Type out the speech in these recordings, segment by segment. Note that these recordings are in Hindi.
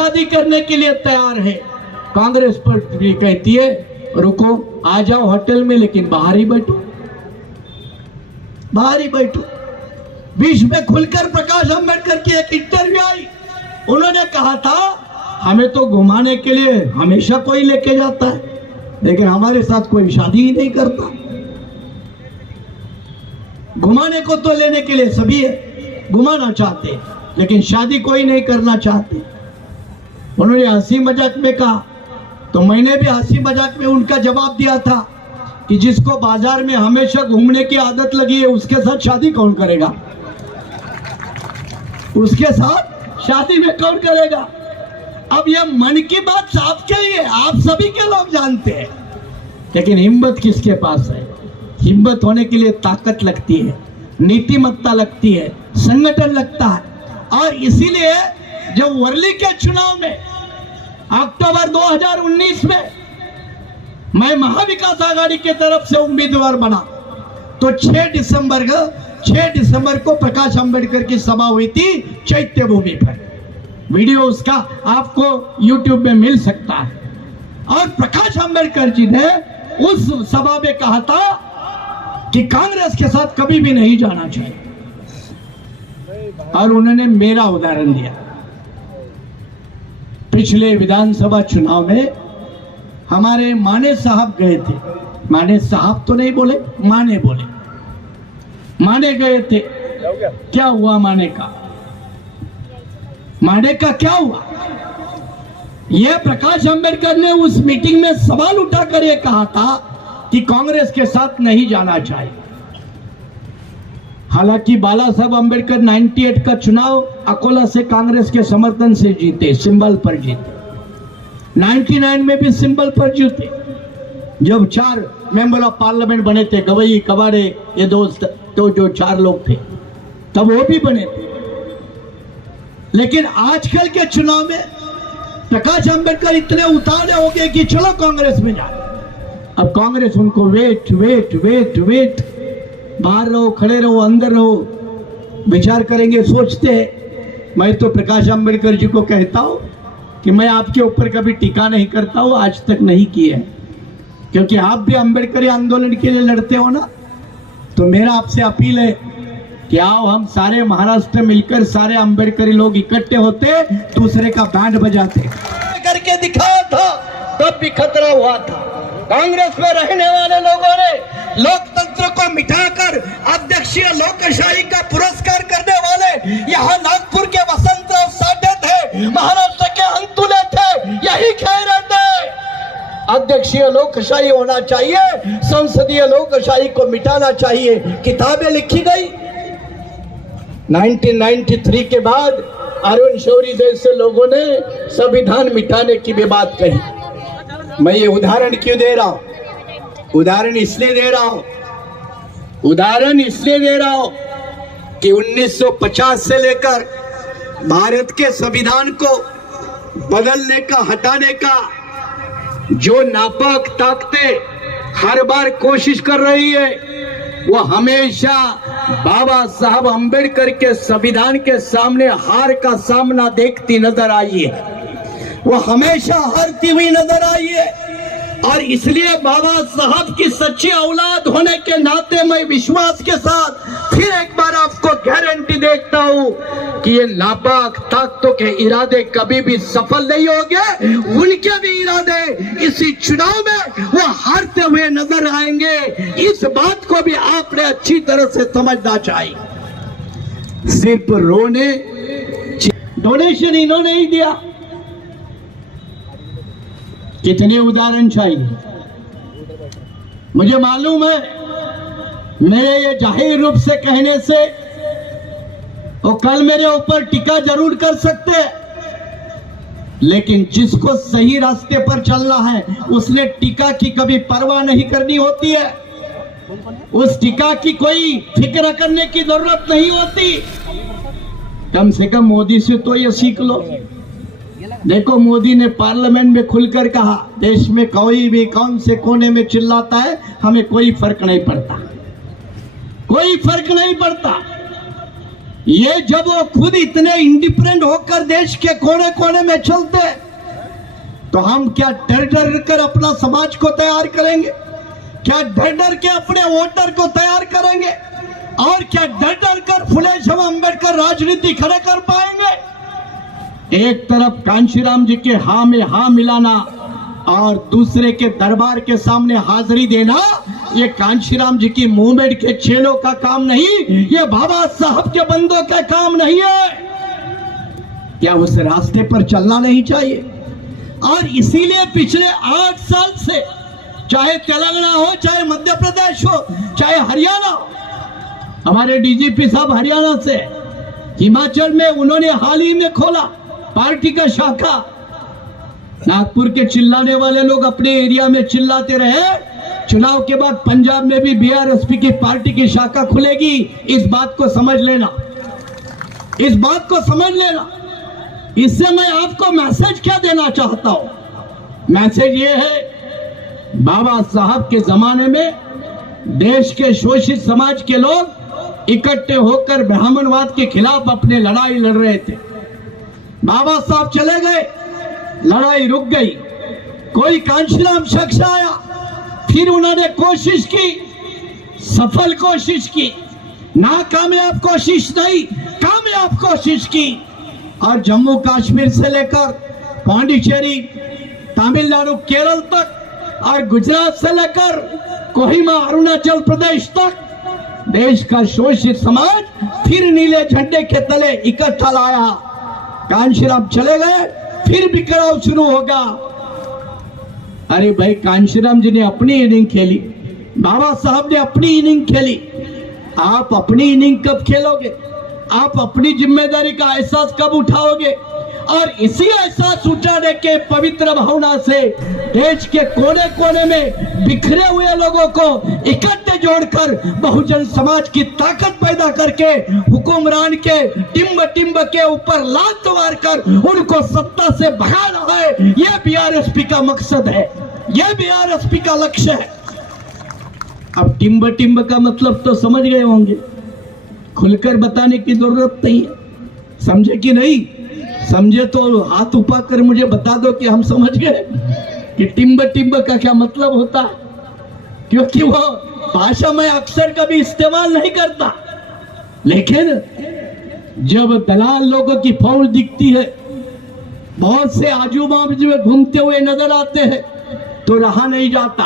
शादी करने के लिए तैयार है। कांग्रेस पार्टी कहती है रुको, आ जाओ होटल में, लेकिन बाहर ही बैठो, बाहर ही बैठो। बीच में खुलकर प्रकाश अंबेडकर की एक इंटरव्यू आई, उन्होंने कहा था हमें तो घुमाने के लिए हमेशा कोई लेके जाता है, लेकिन हमारे साथ कोई शादी ही नहीं करता। घुमाने को तो लेने के लिए सभी है, घुमाना चाहते, लेकिन शादी कोई नहीं करना चाहते। उन्होंने हंसी मजाक में कहा, तो मैंने भी हंसी मजाक में उनका जवाब दिया था कि जिसको बाजार में हमेशा घूमने की आदत लगी है उसके साथ शादी कौन करेगा, उसके साथ शादी में कौन करेगा। अब ये मन की बात साफ कही है, आप सभी के लोग जानते हैं, लेकिन हिम्मत किसके पास है? हिम्मत होने के लिए ताकत लगती है, नीतिमत्ता लगती है, संगठन लगता है। और इसीलिए जब वर्ली के चुनाव में अक्टूबर 2019 में मैं महाविकास आघाड़ी की तरफ से उम्मीदवार बना, तो 6 दिसंबर को प्रकाश अंबेडकर की सभा हुई थी चैत्य भूमि पर। वीडियो उसका आपको YouTube में मिल सकता है। और प्रकाश अंबेडकर जी ने उस सभा में कहा था कि कांग्रेस के साथ कभी भी नहीं जाना चाहिए, और उन्होंने मेरा उदाहरण दिया। पिछले विधानसभा चुनाव में हमारे माने साहब गए थे, माने साहब तो नहीं बोले, माने बोले, माने गए थे। क्या हुआ माने का? माने का क्या हुआ? यह प्रकाश अंबेडकर ने उस मीटिंग में सवाल उठाकर यह कहा था कि कांग्रेस के साथ नहीं जाना चाहिए। हालांकि बाला साहब अंबेडकर 98 का चुनाव अकोला से कांग्रेस के समर्थन से जीते, सिंबल पर जीते। 99 में भी सिंबल पर जीते, जब 4 मेंबर ऑफ पार्लियामेंट बने थे, गवई कबाड़े ये दोस्त तो जो 4 लोग थे तब वो भी बने थे। लेकिन आजकल के चुनाव में प्रकाश अंबेडकर इतने उतावले हो गए कि चलो कांग्रेस में जाए। अब कांग्रेस उनको वेट वेट वेट वेट, बाहर रहो, खड़े रहो, अंदर रहो, विचार करेंगे, सोचते हैं। मैं तो प्रकाश अंबेडकर जी को कहता हूं कि मैं आपके ऊपर कभी टीका नहीं करता हूं, आज तक नहीं की है, क्योंकि आप भी अंबेडकरी आंदोलन के लिए लड़ते हो ना। तो मेरा आपसे अपील है कि आओ हम सारे महाराष्ट्र मिलकर सारे अंबेडकरी लोग इकट्ठे होते, दूसरे का बैंड बजाते। करके दिखाया था तब भी खतरा हुआ था। कांग्रेस में रहने वाले लोगों ने लोकतंत्र को मिटाकर अध्यक्षीय लोकशाही का पुरस्कार करने वाले यहाँ नागपुर के वसंतराव साठे थे, महाराष्ट्र के अंतुले थे, यही कह रहे थे अध्यक्षीय लोकशाही होना चाहिए, संसदीय लोकशाही को मिटाना चाहिए। किताबें लिखी गई। 1993 के बाद अरुण शौरी जैसे लोगों ने संविधान मिटाने की भी बात कही। मैं ये उदाहरण क्यों दे रहा हूं? उदाहरण इसलिए दे रहा हूं कि 1950 से लेकर भारत के संविधान को बदलने का, हटाने का जो नापाक ताकतें हर बार कोशिश कर रही है, वो हमेशा बाबा साहब अंबेडकर के संविधान के सामने हार का सामना देखती नजर आई है। वो हमेशा हारती हुई नजर आई है। और इसलिए बाबा साहब की सच्ची औलाद होने के नाते मैं विश्वास के साथ फिर एक बार आपको गारंटी देता हूं कि ये नापाक ताकतों के इरादे कभी भी सफल नहीं होंगे। उनके भी इरादे इसी चुनाव में वो हारते हुए नजर आएंगे। इस बात को भी आपने अच्छी तरह से समझना चाहिए। सिर्फ डोनेशन इन्होंने ही दिया। कितने उदाहरण चाहिए? मुझे मालूम है मेरे ये जाहिर रूप से कहने से वो कल मेरे ऊपर टीका जरूर कर सकते हैं, लेकिन जिसको सही रास्ते पर चलना है उसने टीका की कभी परवाह नहीं करनी होती है। उस टीका की कोई फिक्र करने की जरूरत नहीं होती। कम से कम मोदी से तो ये सीख लो। देखो, मोदी ने पार्लियामेंट में खुलकर कहा, देश में कोई भी कौन से कोने में चिल्लाता है, हमें कोई फर्क नहीं पड़ता, कोई फर्क नहीं पड़ता। ये जब वो खुद इतने इंडिपेंडेंट होकर देश के कोने कोने में चलते, तो हम क्या डर डर कर अपना समाज को तैयार करेंगे? क्या डर डर के अपने वोटर को तैयार करेंगे? और क्या डर डर कर फुले शव अम्बेडकर राजनीति खड़े कर पाएंगे? एक तरफ कांशीराम जी के हाँ में हाँ मिलाना और दूसरे के दरबार के सामने हाजिरी देना, ये कांशीराम जी की मूवमेंट के चेलों का काम नहीं, ये बाबा साहब के बंदों का काम नहीं है। क्या उस रास्ते पर चलना नहीं चाहिए? और इसीलिए पिछले 8 साल से, चाहे तेलंगाना हो, चाहे मध्य प्रदेश हो, चाहे हरियाणा हो, हमारे डीजीपी साहब हरियाणा से, हिमाचल में उन्होंने हाल ही में खोला पार्टी का शाखा। नागपुर के चिल्लाने वाले लोग अपने एरिया में चिल्लाते रहे, चुनाव के बाद पंजाब में भी बीआरएसपी की पार्टी की शाखा खुलेगी। इस बात को समझ लेना, इस बात को समझ लेना। इससे मैं आपको मैसेज क्या देना चाहता हूं? मैसेज ये है, बाबा साहब के जमाने में देश के शोषित समाज के लोग इकट्ठे होकर ब्राह्मणवाद के खिलाफ अपने लड़ाई लड़ रहे थे। बाबा साहब चले गए, लड़ाई रुक गई। कोई कांशीराम शख्स आया, फिर उन्होंने कोशिश की, सफल कोशिश की, नाकामयाब कोशिश नहीं, कामयाब कोशिश की। और जम्मू कश्मीर से लेकर पांडिचेरी, तमिलनाडु, केरल तक, और गुजरात से लेकर कोहिमा, अरुणाचल प्रदेश तक देश का शोषित समाज फिर नीले झंडे के तले इकट्ठा लाया। कांशीराम चले गए, फिर बिखराव शुरू होगा। अरे भाई, कांशीराम जी ने अपनी इनिंग खेली, बाबा साहब ने अपनी इनिंग खेली। आप अपनी इनिंग कब खेलोगे? आप अपनी जिम्मेदारी का एहसास कब उठाओगे? और इसी एहसास उठाने के पवित्र भावना से देश के कोने कोने में बिखरे हुए लोगों को इकट्ठे जोड़कर बहुजन समाज की ताकत पैदा करके हुक्मरान के टिम्ब टिम्ब के ऊपर लात मार कर उनको सत्ता से भगाना है। यह बीआरएसपी का मकसद है, यह बीआरएसपी का लक्ष्य है। अब टिम्ब टिम्ब का मतलब तो समझ गए होंगे, खुलकर बताने की जरूरत नहीं है। समझे कि नहीं? समझे तो हाथ उठा कर मुझे बता दो कि हम समझ गए कि टिम्ब टिम्ब का क्या मतलब होता है, क्योंकि वो भाषा में अक्सर कभी इस्तेमाल नहीं करता। लेकिन जब दलाल लोगों की फौज दिखती है, बहुत से आजू बाजू में घूमते हुए नजर आते हैं, तो रहा नहीं जाता।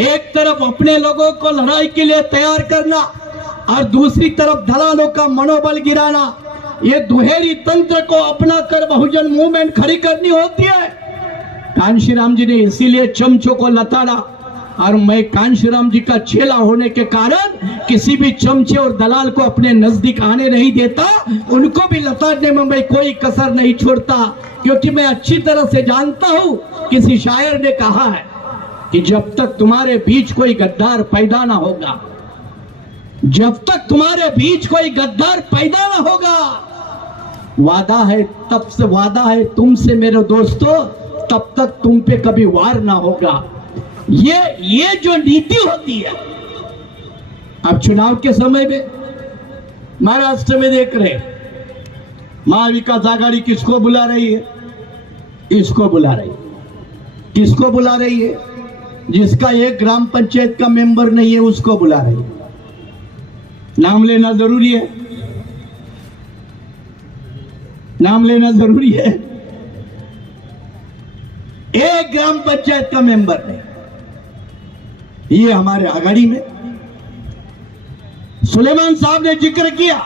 एक तरफ अपने लोगों को लड़ाई के लिए तैयार करना और दूसरी तरफ दलालों का मनोबल गिराना, ये दुहेरी तंत्र को अपना कर बहुजन मूवमेंट खड़ी करनी होती है। कांशीराम जी ने इसीलिए चमचों को लताड़ा, और मैं कांशीराम जी का चेला होने के कारण किसी भी चमचे और दलाल को अपने नजदीक आने नहीं देता। उनको भी लताड़ने में मैं कोई कसर नहीं छोड़ता, क्योंकि मैं अच्छी तरह से जानता हूं, किसी शायर ने कहा है कि जब तक तुम्हारे बीच कोई गद्दार पैदा ना होगा, जब तक तुम्हारे बीच कोई गद्दार पैदा ना होगा, वादा है, तब से वादा है तुमसे मेरे दोस्तों, तब तक तुम पे कभी वार ना होगा। ये जो नीति होती है। अब चुनाव के समय में महाराष्ट्र में देख रहे, महाविकास आघाड़ी किसको बुला रही है? इसको बुला रही है। किसको बुला रही है? जिसका एक ग्राम पंचायत का मेंबर नहीं है, उसको बुला रही है। नाम लेना जरूरी है, नाम लेना जरूरी है। एक ग्राम पंचायत का मेंबर नहीं। ये हमारे आघाड़ी में सुलेमान साहब ने जिक्र किया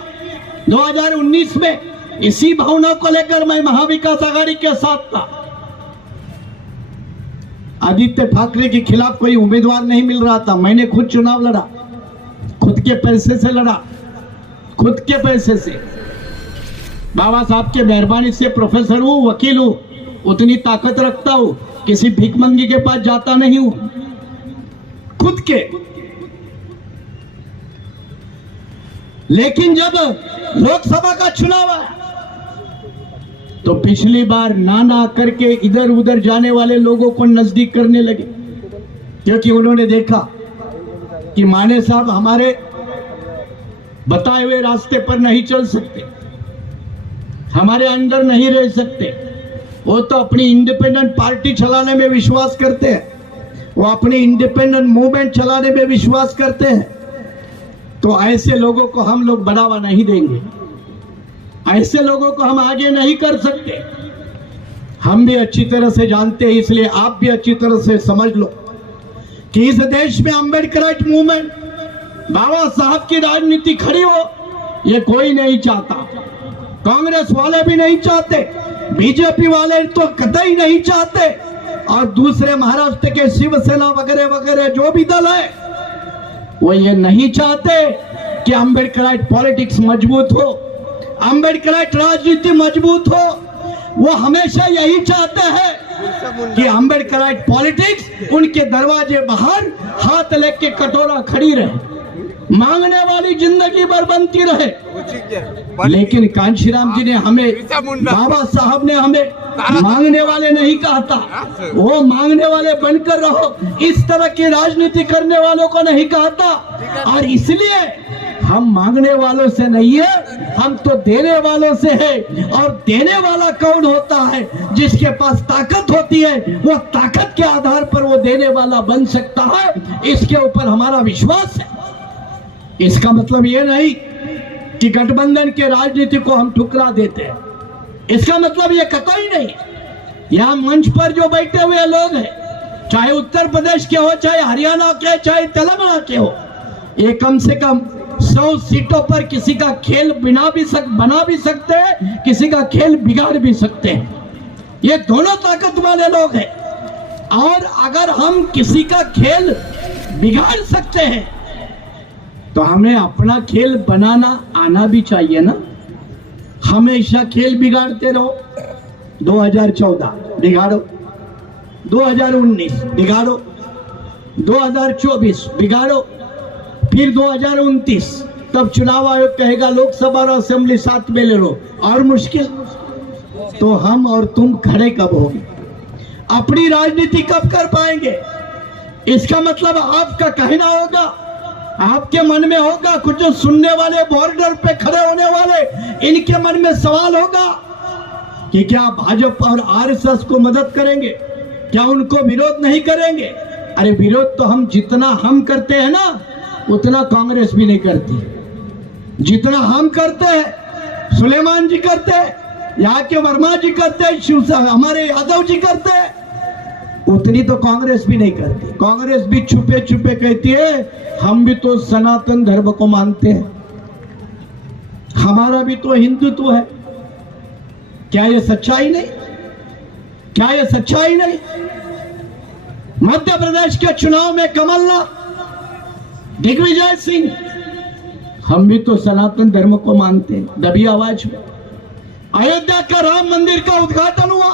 2019 में। इसी भावना को लेकर मैं महाविकास आघाड़ी के साथ था। आदित्य ठाकरे के खिलाफ कोई उम्मीदवार नहीं मिल रहा था, मैंने खुद चुनाव लड़ा, खुद के पैसे से लड़ा, खुद के पैसे से। बाबा साहब के मेहरबानी से प्रोफेसर हूं, वकील हूं, उतनी ताकत रखता हूं, किसी भिखमंगी के पास जाता नहीं हूं, खुद के। लेकिन जब लोकसभा का चुनाव आया, तो पिछली बार नाना करके इधर उधर जाने वाले लोगों को नजदीक करने लगे, क्योंकि उन्होंने देखा कि माने साहब हमारे बताए हुए रास्ते पर नहीं चल सकते, हमारे अंदर नहीं रह सकते। वो तो अपनी इंडिपेंडेंट पार्टी चलाने में विश्वास करते हैं, वो अपनी इंडिपेंडेंट मूवमेंट चलाने में विश्वास करते हैं। तो ऐसे लोगों को हम लोग बढ़ावा नहीं देंगे, ऐसे लोगों को हम आगे नहीं कर सकते। हम भी अच्छी तरह से जानते हैं, इसलिए आप भी अच्छी तरह से समझ लो कि इस देश में अम्बेडकराइट मूवमेंट, बाबा साहब की राजनीति खड़ी हो, ये कोई नहीं चाहता। कांग्रेस वाले भी नहीं चाहते, बीजेपी वाले तो कतई नहीं चाहते, और दूसरे महाराष्ट्र के शिवसेना वगैरह वगैरह जो भी दल है वो ये नहीं चाहते कि अम्बेडकराइट पॉलिटिक्स मजबूत हो, अम्बेडकराइट राजनीति मजबूत हो। वो हमेशा यही चाहते हैं कि अम्बेडकराइट पॉलिटिक्स उनके दरवाजे बाहर हाथ लेके कटोरा खड़ी रहे, मांगने वाली जिंदगी भर बनती रहे। लेकिन कांशीराम जी ने हमें, बाबा साहब ने हमें मांगने वाले नहीं कहा था, वो मांगने वाले बनकर रहो, इस तरह की राजनीति करने वालों को नहीं कहा था। और इसलिए हम मांगने वालों से नहीं है, हम तो देने वालों से है। और देने वाला कौन होता है? जिसके पास ताकत होती है, वो ताकत के आधार पर वो देने वाला बन सकता है। इसके ऊपर हमारा विश्वास है। इसका मतलब ये नहीं कि गठबंधन के राजनीति को हम ठुकरा देते हैं, इसका मतलब ये कतई नहीं। यहाँ मंच पर जो बैठे हुए लोग हैं, चाहे उत्तर प्रदेश के हो, चाहे हरियाणा के, चाहे तेलंगाना के हो, ये कम से कम 100 सीटों पर किसी का खेल बना भी सकते हैं, किसी का खेल बिगाड़ भी सकते हैं। ये दोनों ताकत वाले लोग हैं। और अगर हम किसी का खेल बिगाड़ सकते हैं तो हमें अपना खेल बनाना आना भी चाहिए ना। हमेशा खेल बिगाड़ते रहो, 2014 बिगाड़ो, 2019 बिगाड़ो, 2024 बिगाड़ो, फिर 2029 तब चुनाव आयोग कहेगा लोकसभा और असेंबली साथ में ले लो, और मुश्किल। तो हम और तुम खड़े कब होंगे? अपनी राजनीति कब कर पाएंगे? इसका मतलब आपका कहना होगा, आपके मन में होगा, कुछ जो सुनने वाले, बॉर्डर पे खड़े होने वाले, इनके मन में सवाल होगा कि क्या भाजपा और आरएसएस को मदद करेंगे, क्या उनको विरोध नहीं करेंगे? अरे विरोध तो हम जितना हम करते हैं ना, उतना कांग्रेस भी नहीं करती। जितना हम करते हैं, सुलेमान जी करते हैं, यहाँ के वर्मा जी करते हैं, हमारे यादव जी करते हैं, उतनी तो कांग्रेस भी नहीं करती। कांग्रेस भी छुपे छुपे कहती है हम भी तो सनातन धर्म को मानते हैं, हमारा भी तो हिंदुत्व है। क्या ये सच्चाई नहीं? क्या ये सच्चाई नहीं? मध्य प्रदेश के चुनाव में कमलनाथ, दिग्विजय सिंह, हम भी तो सनातन धर्म को मानते हैं, दबी आवाज में। अयोध्या का राम मंदिर का उद्घाटन हुआ,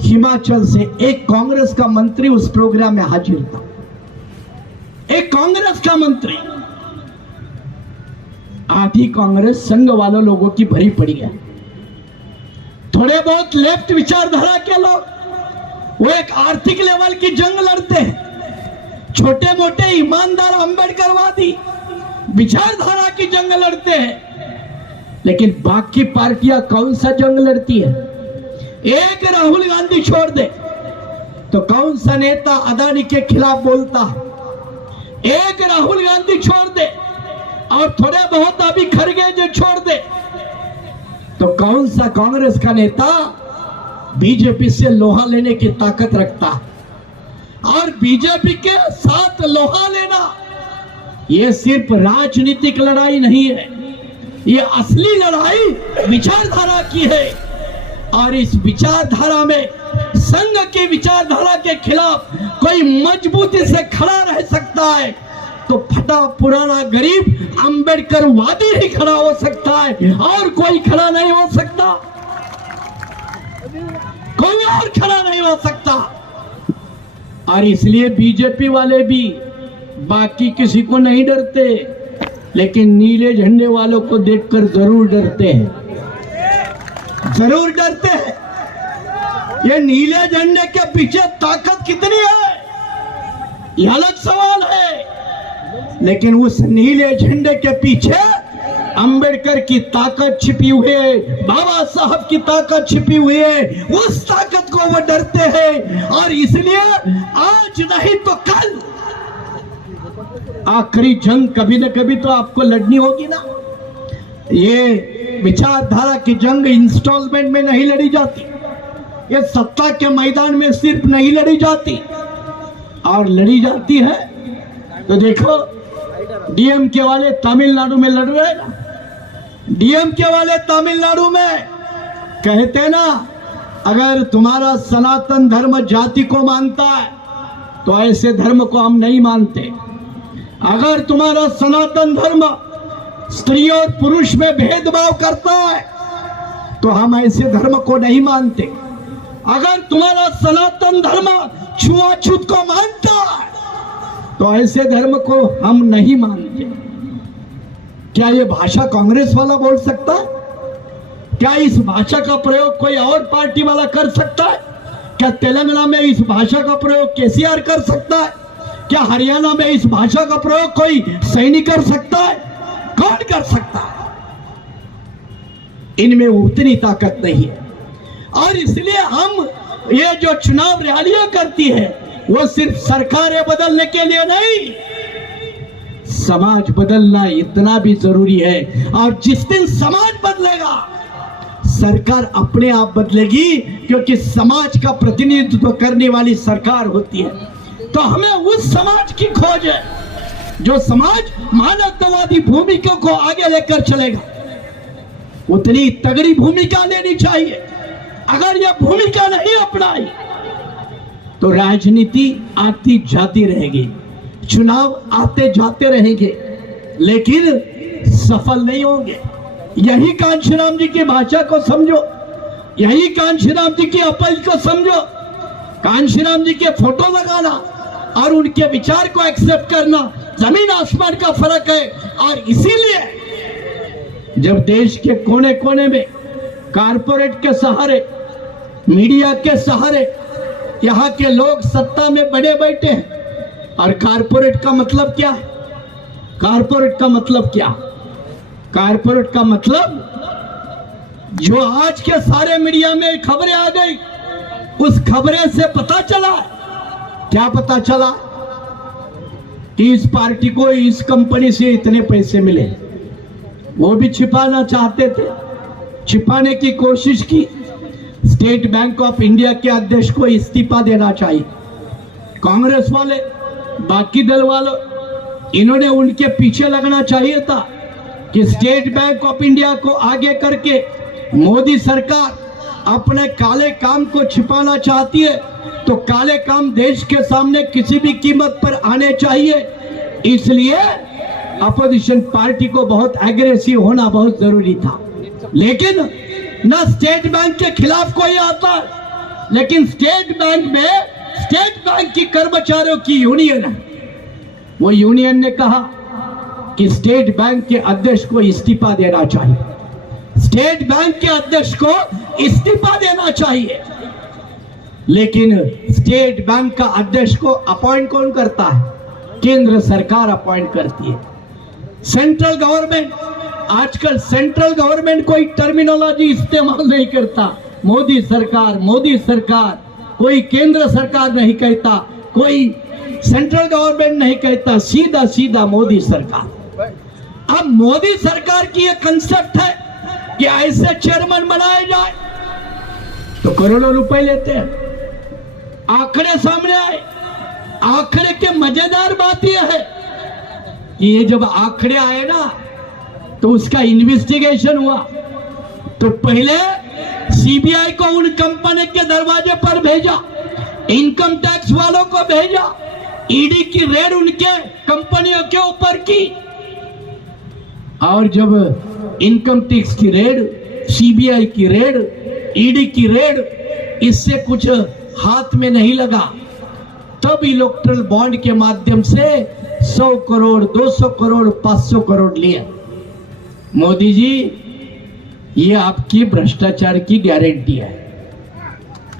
हिमाचल से एक कांग्रेस का मंत्री उस प्रोग्राम में हाजिर था, एक कांग्रेस का मंत्री। आधी कांग्रेस संघ वालों लोगों की भरी पड़ी है। थोड़े बहुत लेफ्ट विचारधारा के लोग, वो एक आर्थिक लेवल की जंग लड़ते हैं। छोटे मोटे ईमानदार अम्बेडकरवादी विचारधारा की जंग लड़ते हैं। लेकिन बाकी पार्टियां कौन सा जंग लड़ती है? एक राहुल गांधी छोड़ दे तो कौन सा नेता अदानी के खिलाफ बोलता है? एक राहुल गांधी छोड़ दे और थोड़े बहुत अभी खड़गे जो छोड़ दे तो कौन सा कांग्रेस का नेता बीजेपी से लोहा लेने की ताकत रखता है? और बीजेपी के साथ लोहा लेना ये सिर्फ राजनीतिक लड़ाई नहीं है, ये असली लड़ाई विचारधारा की है। और इस विचारधारा में, संघ की विचारधारा के खिलाफ कोई मजबूती से खड़ा रह सकता है तो फटा पुराना गरीब अम्बेडकरवादी ही खड़ा हो सकता है, और कोई खड़ा नहीं हो सकता, कोई और खड़ा नहीं हो सकता। और इसलिए बीजेपी वाले भी बाकी किसी को नहीं डरते, लेकिन नीले झंडे वालों को देखकर जरूर डरते हैं, जरूर डरते हैं। ये नीले झंडे के पीछे ताकत कितनी है, ये अलग सवाल है। लेकिन उस नीले झंडे के पीछे अंबेडकर की ताकत छिपी हुई है, बाबा साहब की ताकत छिपी हुई है। उस ताकत को वो डरते हैं और इसलिए आज नहीं तो कल आखिरी जंग कभी न कभी तो आपको लड़नी होगी ना। ये विचारधारा की जंग इंस्टॉलमेंट में नहीं लड़ी जाती, ये सत्ता के मैदान में सिर्फ नहीं लड़ी जाती, और लड़ी जाती है तो देखो डीएमके वाले तमिलनाडु में लड़ रहे हैं ना। डीएमके वाले तमिलनाडु में कहते ना, अगर तुम्हारा सनातन धर्म जाति को मानता है तो ऐसे धर्म को हम नहीं मानते। अगर तुम्हारा सनातन धर्म स्त्री और पुरुष में भेदभाव करता है तो हम ऐसे धर्म को नहीं मानते। अगर तुम्हारा सनातन धर्म छुआछूत को मानता है तो ऐसे धर्म को हम नहीं मानते। क्या ये भाषा कांग्रेस वाला बोल सकता है? क्या इस भाषा का प्रयोग कोई और पार्टी वाला कर सकता है? क्या तेलंगाना में इस भाषा का प्रयोग केसीआर कर सकता है? क्या हरियाणा में इस भाषा का प्रयोग कोई सैनी कर सकता है? कौन कर सकता है? इनमें उतनी ताकत नहीं है। और इसलिए हम ये जो चुनाव रैलियां करती है वो सिर्फ सरकारें बदलने के लिए नहीं, समाज बदलना इतना भी जरूरी है। और जिस दिन समाज बदलेगा सरकार अपने आप बदलेगी, क्योंकि समाज का प्रतिनिधित्व करने वाली सरकार होती है। तो हमें उस समाज की खोज है जो समाज मानवतावादी भूमिका को आगे लेकर चलेगा। उतनी तगड़ी भूमिका लेनी चाहिए। अगर यह भूमिका नहीं अपनाई तो राजनीति आती जाती रहेगी, चुनाव आते जाते रहेंगे, लेकिन सफल नहीं होंगे। यही कांशीराम जी की भाषा को समझो, यही कांशीराम जी की अपील को समझो। कांशीराम जी के फोटो लगाना और उनके विचार को एक्सेप्ट करना जमीन आसमान का फर्क है। और इसीलिए जब देश के कोने कोने में कारपोरेट के सहारे, मीडिया के सहारे यहाँ के लोग सत्ता में बड़े बैठे हैं, और कारपोरेट का मतलब क्या है? कारपोरेट का मतलब क्या? कारपोरेट का मतलब जो आज के सारे मीडिया में खबरें आ गई, उस खबरें से पता चला, क्या पता चला कि इस पार्टी को इस कंपनी से इतने पैसे मिले। वो भी छिपाना चाहते थे, छिपाने की कोशिश की। स्टेट बैंक ऑफ इंडिया के अध्यक्ष को इस्तीफा देना चाहिए। कांग्रेस वाले, बाकी दल वालों, इन्होंने उनके पीछे लगना चाहिए था कि स्टेट बैंक ऑफ इंडिया को आगे करके मोदी सरकार अपने काले काम को छिपाना चाहती है, तो काले काम देश के सामने किसी भी कीमत पर आने चाहिए। इसलिए अपोजिशन पार्टी को बहुत एग्रेसिव होना बहुत जरूरी था। लेकिन ना स्टेट बैंक के खिलाफ कोई आता है, लेकिन स्टेट बैंक में स्टेट बैंक की कर्मचारियों की यूनियन है। वो यूनियन ने कहा कि स्टेट बैंक के अध्यक्ष को इस्तीफा देना चाहिए, स्टेट बैंक के अध्यक्ष को इस्तीफा देना चाहिए। लेकिन स्टेट बैंक का अध्यक्ष को अपॉइंट कौन करता है? केंद्र सरकार अपॉइंट करती है। सेंट्रल गवर्नमेंट, आजकल सेंट्रल गवर्नमेंट कोई टर्मिनोलॉजी इस्तेमाल नहीं करता। मोदी सरकार, मोदी सरकार, कोई केंद्र सरकार नहीं कहता, कोई सेंट्रल गवर्नमेंट नहीं कहता, सीधा सीधा मोदी सरकार। अब मोदी सरकार की यह कंसेप्ट है कि ऐसे चेयरमैन बनाए जाए तो करोड़ों रुपए लेते हैं। आंकड़े सामने आए। आंकड़े के मजेदार बात यह है कि ये जब आंकड़े आए ना तो उसका इन्वेस्टिगेशन हुआ, तो पहले सीबीआई को उन कंपनी के दरवाजे पर भेजा, इनकम टैक्स वालों को भेजा, ईडी की रेड उनके कंपनियों के ऊपर की। और जब इनकम टैक्स की रेड, सीबीआई की रेड, ईडी की रेड, इससे कुछ हाथ में नहीं लगा, तब इलेक्ट्रल बॉन्ड के माध्यम से 100 करोड़, 200 करोड़, 500 करोड़ लिए। मोदी जी, ये आपकी भ्रष्टाचार की गारंटी है,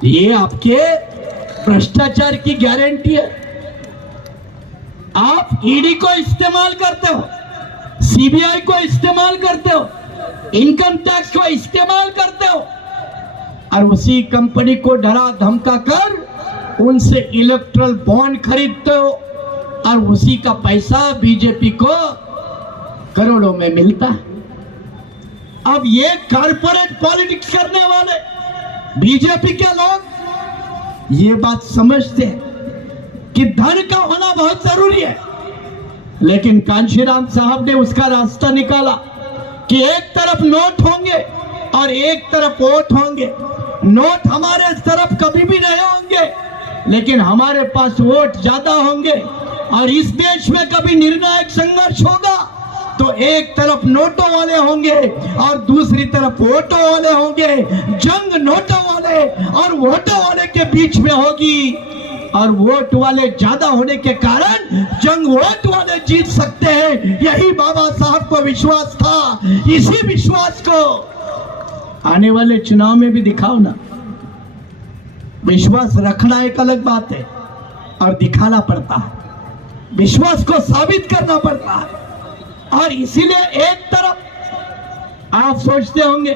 ये आपके भ्रष्टाचार की गारंटी है। आप ईडी को इस्तेमाल करते हो, सीबीआई को इस्तेमाल करते हो, इनकम टैक्स को इस्तेमाल करते हो और उसी कंपनी को डरा धमका कर उनसे इलेक्ट्रल बॉन्ड खरीदते हो और उसी का पैसा बीजेपी को करोड़ों में मिलता है। अब ये कारपोरेट पॉलिटिक्स करने वाले बीजेपी के लोग ये बात समझते हैं कि धन का होना बहुत जरूरी है, लेकिन कांशीराम साहब ने उसका रास्ता निकाला कि एक तरफ नोट होंगे और एक तरफ वोट होंगे। नोट हमारे तरफ कभी भी नहीं होंगे, लेकिन हमारे पास वोट ज्यादा होंगे और इस देश में कभी निर्णायक संघर्ष होगा तो एक तरफ नोटों वाले होंगे और दूसरी तरफ वोटों वाले होंगे। जंग नोटों वाले और वोटों वाले के बीच में होगी और वोट वाले ज्यादा होने के कारण जंग वोट वाले जीत सकते हैं। यही बाबा साहब को विश्वास था। इसी विश्वास को आने वाले चुनाव में भी दिखाओ ना। विश्वास रखना एक अलग बात है और दिखाना पड़ता है, विश्वास को साबित करना पड़ता है। और इसीलिए एक तरफ आप सोचते होंगे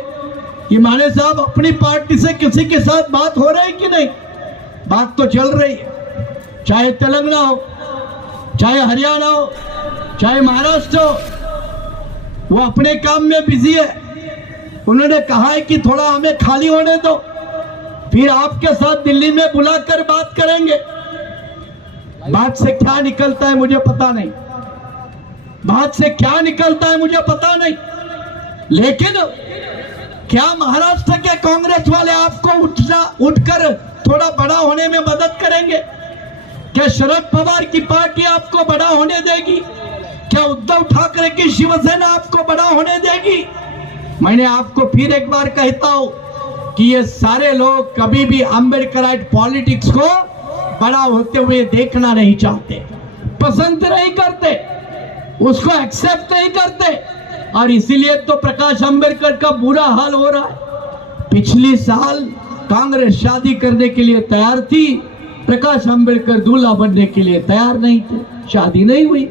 कि माने साहब अपनी पार्टी से किसी के साथ बात हो रही है कि नहीं। बात तो चल रही है, चाहे तेलंगाना हो, चाहे हरियाणा हो, चाहे महाराष्ट्र हो, वो अपने काम में बिजी है। उन्होंने कहा है कि थोड़ा हमें खाली होने दो, फिर आपके साथ दिल्ली में बुलाकर बात करेंगे। बात से क्या निकलता है मुझे पता नहीं, बात से क्या निकलता है मुझे पता नहीं, लेकिन क्या महाराष्ट्र के कांग्रेस वाले आपको उठकर थोड़ा बड़ा होने में मदद करेंगे? क्या शरद पवार की पार्टी आपको बड़ा होने देगी? क्या उद्धव ठाकरे की शिवसेना आपको बड़ा होने देगी? मैंने आपको फिर एक बार कहता हूं कि ये सारे लोग कभी भी अंबेडकराइट पॉलिटिक्स को बड़ा होते हुए देखना नहीं चाहते, पसंद नहीं करते, उसको एक्सेप्ट नहीं करते। और इसीलिए तो प्रकाश अंबेडकर का बुरा हाल हो रहा है। पिछली साल कांग्रेस शादी करने के लिए तैयार थी, प्रकाश अंबेडकर दूल्हा बनने के लिए तैयार नहीं थे, शादी नहीं हुई।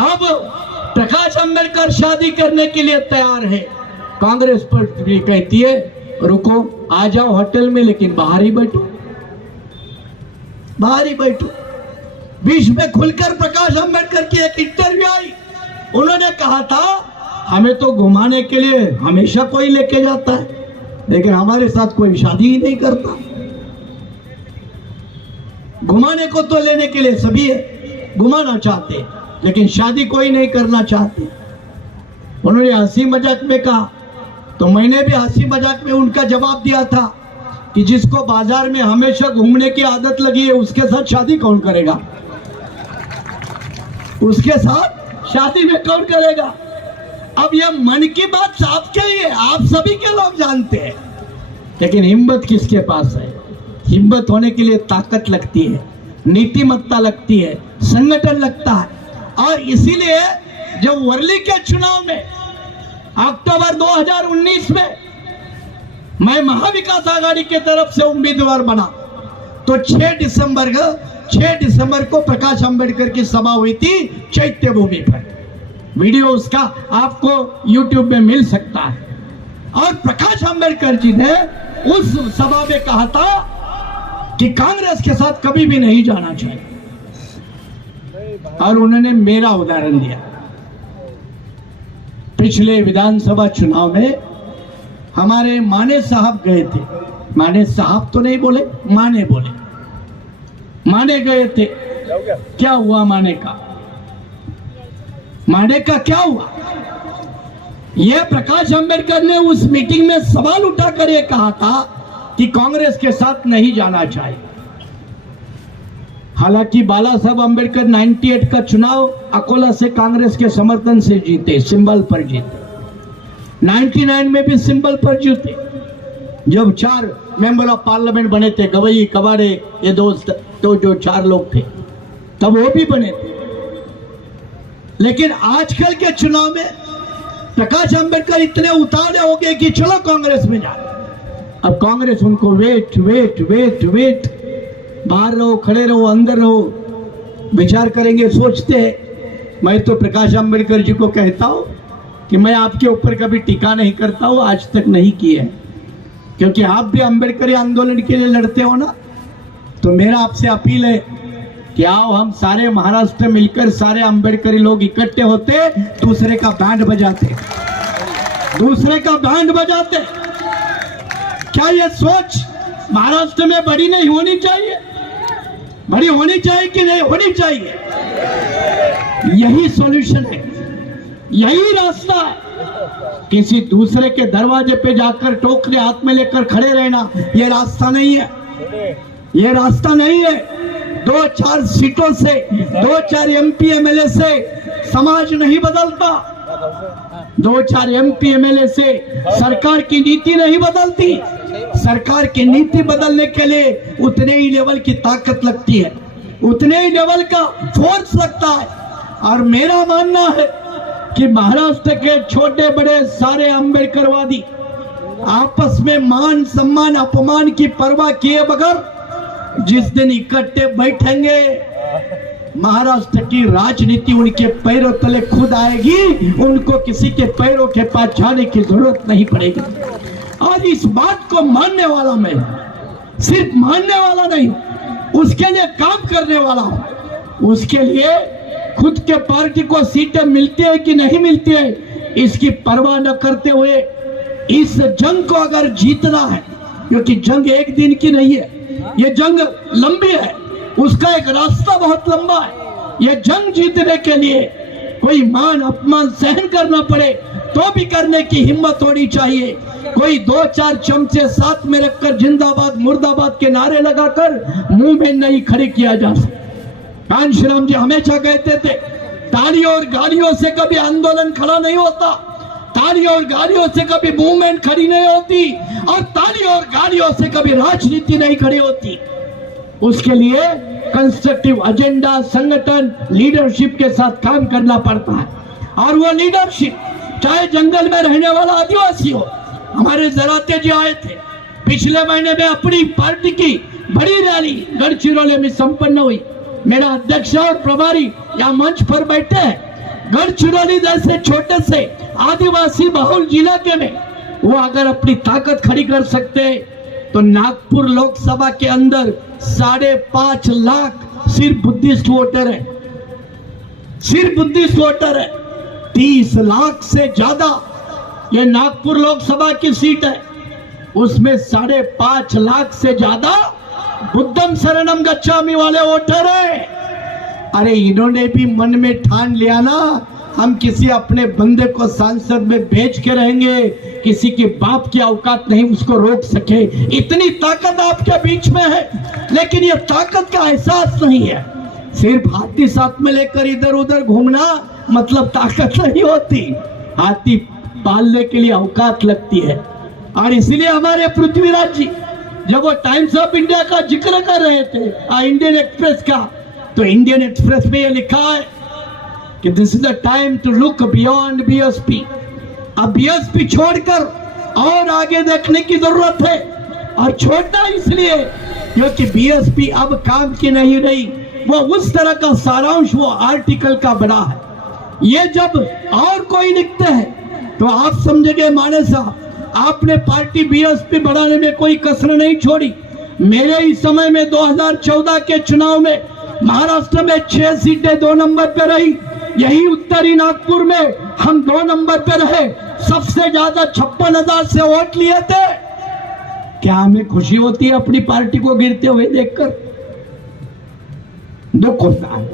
अब प्रकाश अंबेडकर शादी करने के लिए तैयार है, कांग्रेस पार्टी कहती है रुको, आ जाओ होटल में, लेकिन बाहर ही बैठो, बाहर ही बैठो। बीच में खुलकर प्रकाश अंबेडकर की एक इंटरव्यू आई, उन्होंने कहा था हमें तो घुमाने के लिए हमेशा कोई लेके जाता है, लेकिन हमारे साथ कोई शादी ही नहीं करता। घुमाने को तो लेने के लिए सभी है, घुमाना चाहते, लेकिन शादी कोई नहीं करना चाहते। उन्होंने हंसी मजाक में कहा, तो मैंने भी हंसी मजाक में उनका जवाब दिया था कि जिसको बाजार में हमेशा घूमने की आदत लगी है उसके साथ शादी कौन करेगा? उसके साथ शादी में कौन करेगा? अब ये मन की बात आपके ही है, आप सभी के लोग जानते हैं, लेकिन हिम्मत किसके पास है? हिम्मत होने के लिए ताकत लगती है, नीतिमत्ता लगती है, संगठन लगता है। और इसीलिए जब वर्ली के चुनाव में अक्टूबर 2019 में मैं महाविकास आघाड़ी के तरफ से उम्मीदवार बना, तो 6 दिसंबर को प्रकाश अंबेडकर की सभा हुई थी चैत्य भूमि पर। वीडियो उसका आपको YouTube में मिल सकता है। और प्रकाश अंबेडकर जी ने उस सभा में कहा था कि कांग्रेस के साथ कभी भी नहीं जाना चाहिए, और उन्होंने मेरा उदाहरण दिया। पिछले विधानसभा चुनाव में हमारे माने साहब गए थे, माने साहब तो नहीं बोले, माने बोले, माने गए थे। क्या हुआ माने का? माने का क्या हुआ? यह प्रकाश अंबेडकर ने उस मीटिंग में सवाल उठाकर यह कहा था कि कांग्रेस के साथ नहीं जाना चाहिए। हालांकि बाला साहब अंबेडकर 98 का चुनाव अकोला से कांग्रेस के समर्थन से जीते, सिंबल पर जीते। 99 में भी सिंबल पर जीते, जब 4 मेंबर ऑफ पार्लियामेंट बने थे, गवई कबाड़े ये दोस्त तो जो 4 लोग थे, तब वो भी बने थे। लेकिन आजकल के चुनाव में प्रकाश अंबेडकर इतने उतावले हो गए कि चलो कांग्रेस में जाए। अब कांग्रेस उनको वेट, बाहर रहो, खड़े रहो, अंदर रहो, विचार करेंगे, सोचते हैं। मैं तो प्रकाश आंबेडकर जी को कहता हूं कि मैं आपके ऊपर कभी टीका नहीं करता हूं, आज तक नहीं की है, क्योंकि आप भी आंबेडकरी आंदोलन के लिए लड़ते हो ना। तो मेरा आपसे अपील है कि आओ हम सारे महाराष्ट्र मिलकर सारे आंबेडकरी लोग इकट्ठे होते, दूसरे का बैंड बजाते, दूसरे का बैंड बजाते। क्या ये सोच महाराष्ट्र में बड़ी नहीं होनी चाहिए? बड़ी होनी चाहिए कि नहीं होनी चाहिए? यही सॉल्यूशन है, यही रास्ता है। किसी दूसरे के दरवाजे पे जाकर टोकरे हाथ में लेकर खड़े रहना ये रास्ता नहीं है, ये रास्ता नहीं है। 2-4 सीटों से, 2-4 MP MLA से समाज नहीं बदलता, 2-4 MP MLA से सरकार की नीति नहीं बदलती। सरकार की नीति बदलने के लिए उतने ही लेवल की ताकत लगती है, उतने ही लेवल का फोर्स लगता है। और मेरा मानना है कि महाराष्ट्र के छोटे बड़े सारे आंबेडकरवादी आपस में मान सम्मान अपमान की परवाह किए बगैर जिस दिन इकट्ठे बैठेंगे, महाराष्ट्र की राजनीति उनके पैरों तले खुद आएगी, उनको किसी के पैरों के पास जाने की जरूरत नहीं पड़ेगी। और इस बात को मानने वाला मैं, सिर्फ मानने वाला नहीं, उसके लिए काम करने वाला हूं। उसके लिए खुद के पार्टी को सीटें मिलती है कि नहीं मिलती है, इसकी परवाह न करते हुए इस जंग को अगर जीतना है, क्योंकि जंग एक दिन की नहीं है, ये जंग लंबी है, उसका एक रास्ता बहुत लंबा है। ये जंग जीतने के लिए कोई मान अपमान सहन करना पड़े तो भी करने की हिम्मत होनी चाहिए। कोई 2-4 चमचे साथ में रखकर जिंदाबाद मुर्दाबाद के नारे लगाकर मुंह में नहीं खड़े किया जा सकता। कांशीराम जी हमेशा कहते थे, तालियों और गालियों से कभी आंदोलन खड़ा नहीं होता, तालियों और गालियों से कभी मूवमेंट खड़ी नहीं होती, और तालियों और गालियों से कभी राजनीति नहीं खड़ी होती। उसके लिए कंस्ट्रक्टिव एजेंडा, संगठन, लीडरशिप के साथ काम करना पड़ता है। और वो लीडरशिप चाहे जंगल में रहने वाला आदिवासी हो। हमारे जराते जी आए थे पिछले महीने में, अपनी पार्टी की बड़ी रैली गढ़चिरौली में संपन्न हुई। मेरा अध्यक्ष और प्रभारी यहाँ मंच पर बैठे हैं। गढ़चिरौली जैसे छोटे से आदिवासी बहुल जिला के में वो अगर अपनी ताकत खड़ी कर सकते तो नागपुर लोकसभा के अंदर 5.5 लाख सिर्फ बुद्धिस्ट वोटर है, सिर्फ बुद्धिस्ट वोटर है। 30 लाख से ज्यादा ये नागपुर लोकसभा की सीट है, उसमें 5.5 लाख से ज्यादा बुद्धम शरणम गच्छामि वाले वोटर है। अरे इन्होंने भी मन में ठान लिया ना, हम किसी अपने बंदे को सांसद में भेज के रहेंगे, किसी के बाप की औकात नहीं उसको रोक सके। इतनी ताकत आपके बीच में है, लेकिन ये ताकत का एहसास नहीं है। सिर्फ हाथी साथ में लेकर इधर उधर घूमना मतलब ताकत नहीं होती, हाथी पालने के लिए औकात लगती है। और इसलिए हमारे पृथ्वीराज जी जब वो टाइम्स ऑफ इंडिया का जिक्र कर रहे थे, इंडियन एक्सप्रेस का, तो इंडियन एक्सप्रेस में ये लिखा है कि this is the time to look beyond BSP. अब बीएसपी छोड़कर और आगे देखने की जरूरत है, और छोड़ना इसलिए क्योंकि बीएसपी अब काम की नहीं रही। वो उस तरह का सारांश वो आर्टिकल का बना है। ये जब और कोई लिखते हैं तो आप समझेंगे माने साहब आपने पार्टी बीएसपी बढ़ाने में कोई कसर नहीं छोड़ी। मेरे इस समय में 2014 के चुनाव में महाराष्ट्र में 6 सीटें 2 नंबर पे रही, यही उत्तरी नागपुर में हम 2 नंबर पे रहे, सबसे ज्यादा 56,000 से वोट लिए थे। क्या हमें खुशी होती है अपनी पार्टी को गिरते हुए देखकर? दुख होता है,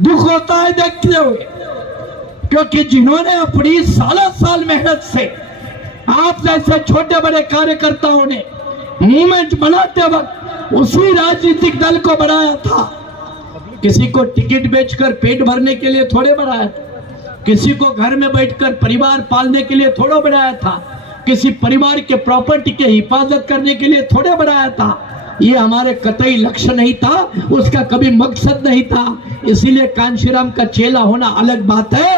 दुख होता है देखते हुए, क्योंकि जिन्होंने अपनी साल मेहनत से आप जैसे छोटे बड़े कार्यकर्ताओं ने मूवमेंट बनाते वक्त उसी राजनीतिक दल को बनाया था। किसी को टिकट बेचकर पेट भरने के लिए थोड़े बनाया था, किसी को घर में बैठकर परिवार पालने के लिए थोड़ा बनाया था, किसी परिवार के प्रॉपर्टी के हिफाजत करने के लिए थोड़े बनाया था। ये हमारे कतई लक्ष्य नहीं था, उसका कभी मकसद नहीं था। इसीलिए कांशीराम का चेला होना अलग बात है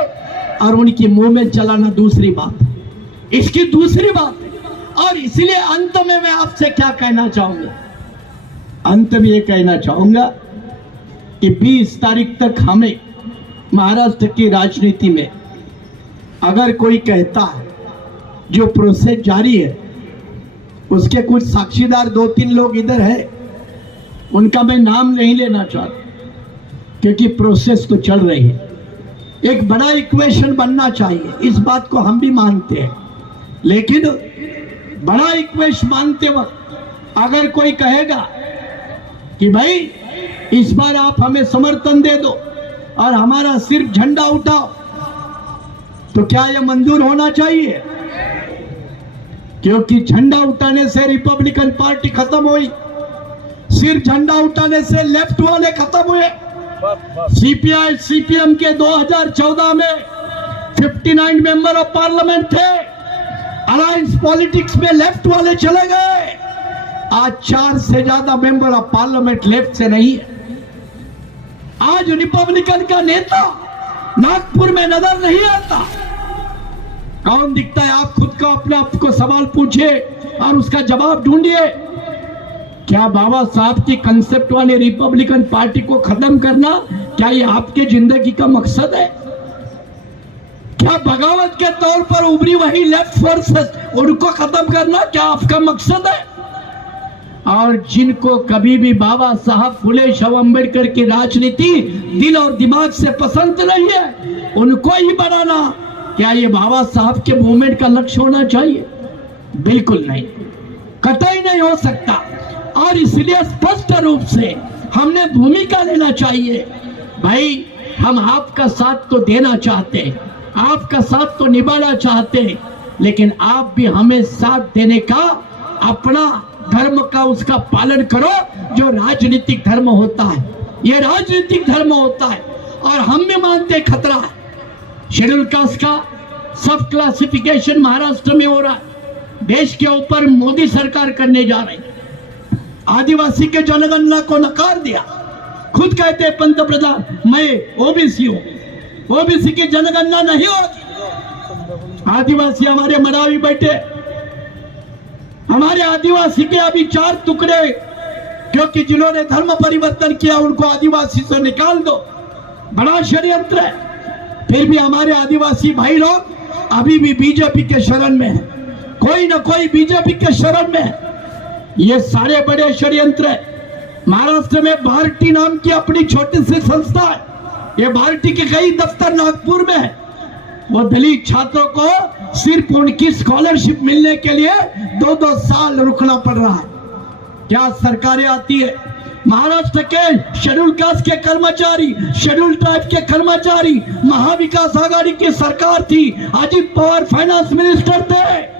और उनकी मुंह में चलाना दूसरी बात है, इसकी दूसरी बात है। और इसलिए अंत में मैं आपसे क्या कहना चाहूंगा, अंत में ये कहना चाहूंगा कि 20 तारीख तक हमें महाराष्ट्र की राजनीति में अगर कोई कहता है जो प्रोसेस जारी है, उसके कुछ साक्षीदार 2-3 लोग इधर है, उनका मैं नाम नहीं लेना चाहता क्योंकि प्रोसेस तो चल रही है। एक बड़ा इक्वेशन बनना चाहिए, इस बात को हम भी मानते हैं, लेकिन बड़ा इक्वेशन मानते वक्त अगर कोई कहेगा कि भाई इस बार आप हमें समर्थन दे दो और हमारा सिर्फ झंडा उठाओ, तो क्या यह मंजूर होना चाहिए? क्योंकि झंडा उठाने से रिपब्लिकन पार्टी खत्म हुई, सिर्फ झंडा उठाने से लेफ्ट वाले खत्म हुए। सीपीआई सीपीएम के 2014 में 59 मेंबर ऑफ पार्लियामेंट थे, अलायंस पॉलिटिक्स में लेफ्ट वाले चले गए। आज 4 से ज्यादा मेंबर ऑफ पार्लियामेंट लेफ्ट से नहीं है। आज रिपब्लिकन का नेता नागपुर में नजर नहीं आता। कौन दिखता है? आप खुद का अपने आप को सवाल पूछिए और उसका जवाब ढूंढिए। क्या बाबा साहब की कंसेप्ट वाले रिपब्लिकन पार्टी को खत्म करना, क्या ये आपके जिंदगी का मकसद है? क्या बगावत के तौर पर उभरी वही लेफ्ट फोर्सेस, उनको खत्म करना क्या आपका मकसद है? और जिनको कभी भी बाबा साहब फुले शव अम्बेडकर की राजनीति दिल और दिमाग से पसंद नहीं है, उनको ही बनाना, क्या ये बाबा साहब के मूवमेंट का लक्ष्य होना चाहिए? बिल्कुल नहीं, कतई नहीं हो सकता। और इसलिए स्पष्ट रूप से हमने भूमिका लेना चाहिए। भाई हम आपका साथ तो देना चाहते, आपका साथ तो निभाना चाहते, लेकिन आप भी हमें साथ देने का, अपना धर्म का उसका पालन करो जो राजनीतिक धर्म होता है। ये राजनीतिक धर्म होता है और हम भी मानते खतरा है। शेड्यूल कास्ट का सब क्लासिफिकेशन महाराष्ट्र में हो रहा है, देश के ऊपर मोदी सरकार करने जा रही है। आदिवासी के जनगणना को नकार दिया, खुद कहते हैं पंतप्रधान मैं ओबीसी हूं, ओबीसी की जनगणना नहीं होगी। आदिवासी हमारे मरावी बैठे, हमारे आदिवासी के अभी 4 टुकड़े, क्योंकि जिन्होंने धर्म परिवर्तन किया उनको आदिवासी से निकाल दो, बड़ा षड्यंत्र है। फिर भी हमारे आदिवासी भाई लोग अभी भी बीजेपी के शरण में है, कोई ना कोई बीजेपी के शरण में है। ये सारे बड़े षड्यंत्र है। महाराष्ट्र में भारती नाम की अपनी छोटी सी संस्था है, ये भारती के कई दफ्तर नागपुर में है। वो दलित छात्रों को सिर्फ उनकी स्कॉलरशिप मिलने के लिए 2-2 साल रुकना पड़ रहा है। क्या सरकारें आती है? महाराष्ट्र के शेड्यूल कास्ट के कर्मचारी, शेड्यूल ट्राइब के कर्मचारी, महाविकास आघाड़ी की सरकार थी, अजित पवार फाइनेंस मिनिस्टर थे।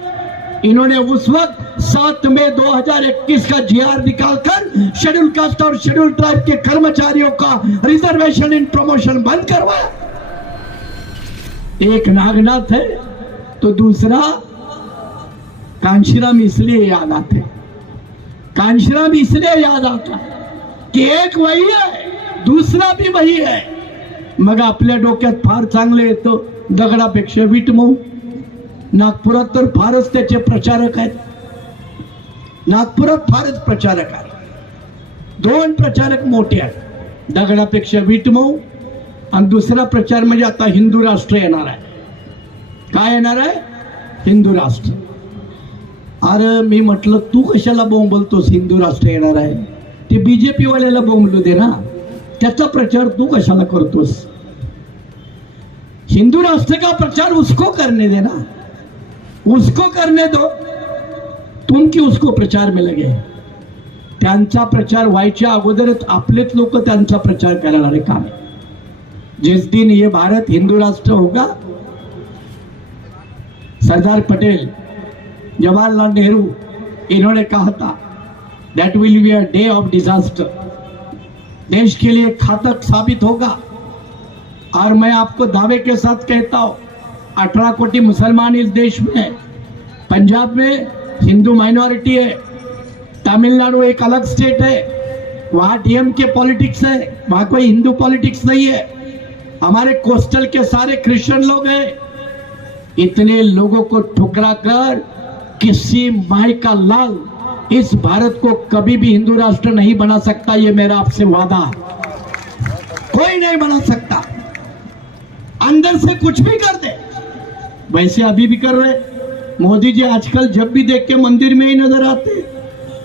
इन्होंने उस वक्त 7 मई 2021 का जीआर निकालकर शेड्यूल कास्ट और शेड्यूल ट्राइब के कर्मचारियों का रिजर्वेशन इन प्रमोशन बंद करवाया। एक नागनाथ है तो दूसरा कांशीराम इसलिए याद आते, कांशीराम इसलिए याद आता की एक वही है, दूसरा भी वही है। मग आपल्या डोक्यात फार चांगले येतो दगडापेक्षा वीट मऊ। नागपुरात तर फारच त्याचे प्रचारक आहेत, नागपुरात फारच प्रचारक आहेत। 2 प्रचारक मोठे आहेत, दगडापेक्षा वीट मऊ, आणि दुसरा प्रचार म्हणजे आता हिंदू राष्ट्र येणार आहे। काय येणार आहे? हिंदू राष्ट्र। अरे मी म्हटलं तू कशाला बोंबलतोस? हिंदू राष्ट्र येणार आहे ते बीजेपी वाल्याला बोंबलू दे ना, त्याचा प्रचार तू कशाला करतोस? हिंदू राष्ट्र का प्रचार उसको करने देना, उसको करने दो, तुम की उसको प्रचार में लगे। त्यांचा प्रचार व्हायच्या अगोदरच आपलेच लोक त्यांचा प्रचार करणार आहे काम। जिस दिन ये भारत हिंदू राष्ट्र होगा, सरदार पटेल, जवाहरलाल नेहरू, इन्होंने कहा था that will be a day of disaster, देश के लिए घातक साबित होगा। और मैं आपको दावे के साथ कहता हूं 18 कोटी मुसलमान इस देश में है, पंजाब में हिंदू माइनॉरिटी है, तमिलनाडु एक अलग स्टेट है, वहां डीएमके पॉलिटिक्स है, वहां कोई हिंदू पॉलिटिक्स नहीं है। हमारे कोस्टल के सारे क्रिश्चियन लोग हैं। इतने लोगों को ठुकरा कर किसी माई का लाल इस भारत को कभी भी हिंदू राष्ट्र नहीं बना सकता, ये मेरा आपसे वादा है। कोई नहीं बना सकता, अंदर से कुछ भी कर दे। वैसे अभी भी कर रहे मोदी जी। आजकल जब भी देख के मंदिर में ही नजर आते,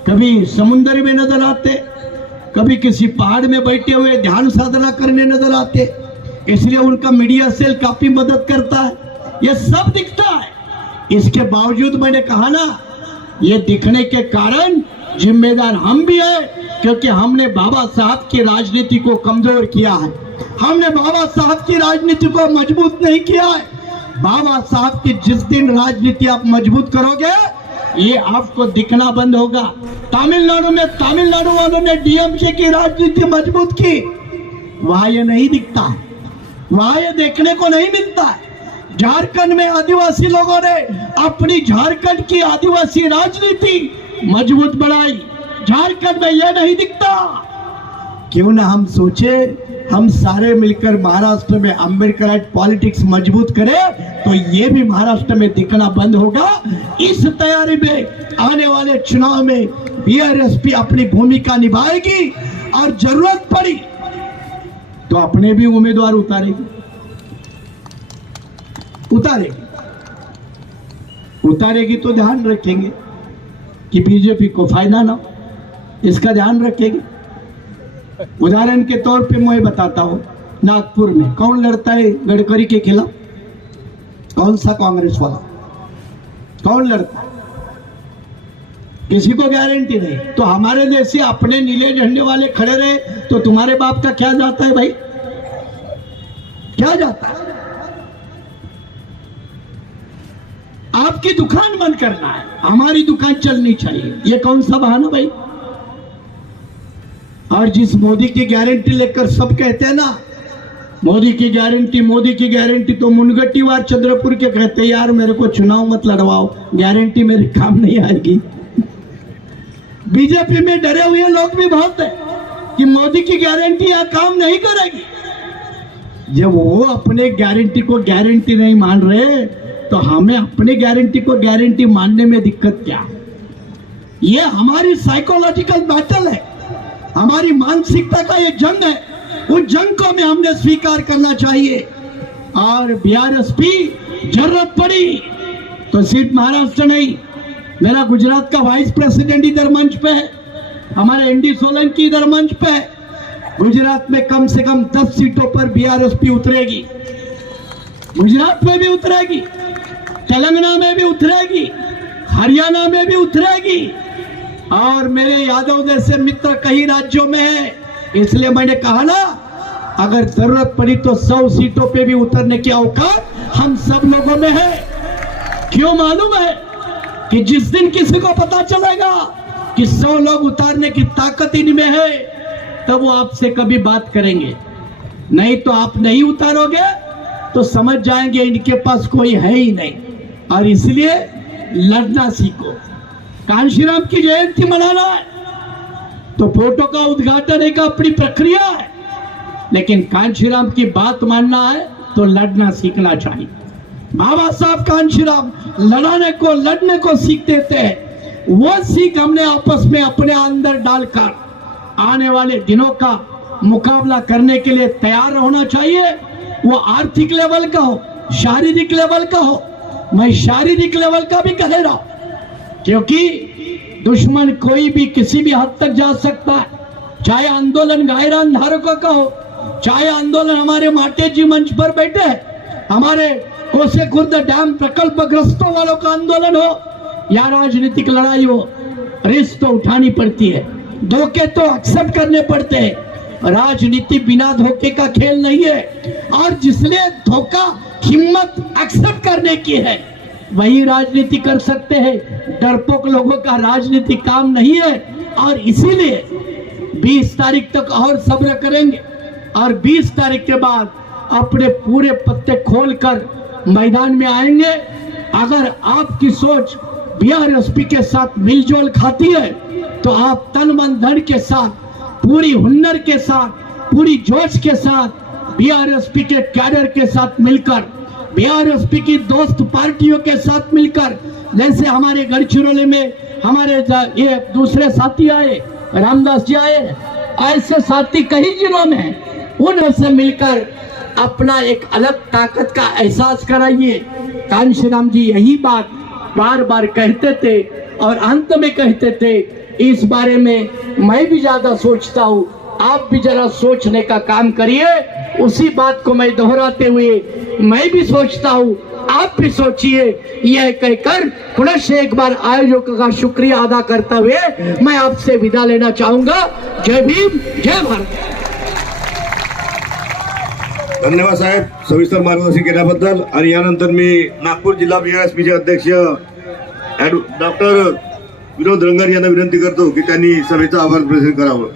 कभी समुद्र में नजर आते, कभी किसी पहाड़ में बैठे हुए ध्यान साधना करने नजर आते। इसलिए उनका मीडिया सेल काफी मदद करता है, ये सब दिखता है। इसके बावजूद मैंने कहा ना, ये दिखने के कारण जिम्मेदार हम भी है, क्योंकि हमने बाबा साहब की राजनीति को कमजोर किया है, हमने बाबा साहब की राजनीति को मजबूत नहीं किया है। बाबा साहब की जिस दिन राजनीति आप मजबूत करोगे, ये आपको दिखना बंद होगा। तमिलनाडु में तमिलनाडु वालों ने डीएमके की राजनीति मजबूत की, वहां ये नहीं दिखता, वहां ये देखने को नहीं मिलता है। झारखंड में आदिवासी लोगों ने अपनी झारखंड की आदिवासी राजनीति मजबूत बनाई, झारखंड में यह नहीं दिखता। क्यों ना हम सोचे, हम सारे मिलकर महाराष्ट्र में अम्बेडकराइट पॉलिटिक्स मजबूत करें, तो ये भी महाराष्ट्र में दिखना बंद होगा। इस तैयारी में आने वाले चुनाव में बीआरएसपी अपनी भूमिका निभाएगी और जरूरत पड़ी तो अपने भी उम्मीदवार उतारेगी तो ध्यान रखेंगे कि बीजेपी को फायदा ना हो, इसका ध्यान रखेंगे। उदाहरण के तौर पे मैं बताता हूं, नागपुर में कौन लड़ता है गडकरी के खिलाफ? कौन सा कांग्रेस वाला? कौन लड़ता है? किसी को गारंटी नहीं। तो हमारे जैसे अपने नीले झंडे वाले खड़े रहे तो तुम्हारे बाप का क्या जाता है भाई? क्या जाता है? आपकी दुकान बंद करना है, हमारी दुकान चलनी चाहिए, ये कौन सा बहाना भाई? और जिस मोदी की गारंटी लेकर सब कहते हैं ना, मोदी की गारंटी, तो मुनगट्टीवार चंद्रपुर के कहते हैं यार मेरे को चुनाव मत लड़वाओ, गारंटी मेरे काम नहीं आएगी। बीजेपी में डरे हुए लोग भी बहुत है कि मोदी की गारंटी यहां काम नहीं करेगी। जब वो अपने गारंटी को गारंटी नहीं मान रहे, तो हमें अपने गारंटी को गारंटी मानने में दिक्कत क्या है? ये हमारी साइकोलॉजिकल बैटल है, हमारी मानसिकता का ये जंग है। उस जंग को में हमने स्वीकार करना चाहिए। और बीआरएसपी जरूरत पड़ी तो सिर्फ महाराष्ट्र नहीं, मेरा गुजरात का वाइस प्रेसिडेंट इधर मंच पे है, हमारे एनडी सोलंकी इधर मंच पे है। गुजरात में कम से कम 10 सीटों पर बीआरएसपी उतरेगी, गुजरात में भी उतरेगी, तेलंगाना में भी उतरेगी, हरियाणा में भी उतरेगी। और मेरे यादव जैसे मित्र कई राज्यों में है, इसलिए मैंने कहा ना, अगर जरूरत पड़ी तो 100 सीटों पे भी उतरने की औकात हम सब लोगों में है। क्यों? मालूम है कि जिस दिन किसी को पता चलेगा कि 100 लोग उतारने की ताकत इनमें है, तब वो आपसे कभी बात करेंगे। नहीं तो आप नहीं उतारोगे तो समझ जाएंगे इनके पास कोई है ही नहीं। और इसलिए लड़ना सीखो। कांशीराम की जयंती मनाना है तो फोटो का उद्घाटन एक अपनी प्रक्रिया है, लेकिन कांशीराम की बात मानना है तो लड़ना सीखना चाहिए। बाबा साहब कांशीराम लड़ने को सीख देते हैं। वो सीख हमने आपस में अपने अंदर डालकर आने वाले दिनों का मुकाबला करने के लिए तैयार होना चाहिए। वो आर्थिक लेवल का हो, शारीरिक लेवल का हो। मैं शारीरिक लेवल का भी कह रहा हूं, क्योंकि दुश्मन कोई भी किसी भी हद तक जा सकता है। चाहे आंदोलन गायरान धारकों का हो, चाहे आंदोलन हमारे माटे जी मंच पर बैठे हमारे कोसे खुर्द डैम प्रकल्पग्रस्तों वालों का आंदोलन हो या राजनीतिक लड़ाई हो, रिस्क तो उठानी पड़ती है, धोखे तो एक्सेप्ट करने पड़ते हैं। राजनीति बिना धोखे का खेल नहीं है। और जिसने धोखा हिम्मत एक्सेप्ट करने की है वही राजनीति कर सकते हैं। डरपोक लोगों का राजनीति काम नहीं है। और इसीलिए 20 तारीख तक और सब्र करेंगे और 20 तारीख के बाद अपने पूरे पत्ते खोलकर मैदान में आएंगे। अगर आपकी सोच बीआरएसपी के साथ मिलजुल खाती है तो आप तन मन धन के साथ, पूरी हुनर के साथ, पूरी जोश के साथ बीआरएसपी के कैडर के साथ मिलकर, बीआरएसपी की दोस्त पार्टियों के साथ मिलकर, जैसे हमारे गढ़चिरौली में हमारे ये दूसरे साथी आए, रामदास जी आए, ऐसे साथी कई जिलों में उनसे मिलकर अपना एक अलग ताकत का एहसास कराइए। कांशीराम जी यही बात बार बार कहते थे और अंत में कहते थे, इस बारे में मैं भी ज्यादा सोचता हूँ, आप भी जरा सोचने का काम करिए। उसी बात को मैं दोहराते हुए मैं भी सोचता हूँ, आप भी सोचिए। यह कहकर पुनः से एक बार आयोजकों का शुक्रिया अदा करते हुए मैं आपसे विदा लेना चाहूंगा। जय भीम, जय भारत। धन्यवाद साहेब सविस्तर मार्गदर्शन केल्याबद्दल। आणि यानंतर मी नागपूर जिल्हा बीआरएसपीचे अध्यक्ष डॉक्टर विनोद रंगारी यांना विनंती करतो की त्यांनी सभेचा आभार प्रदर्शन करावं।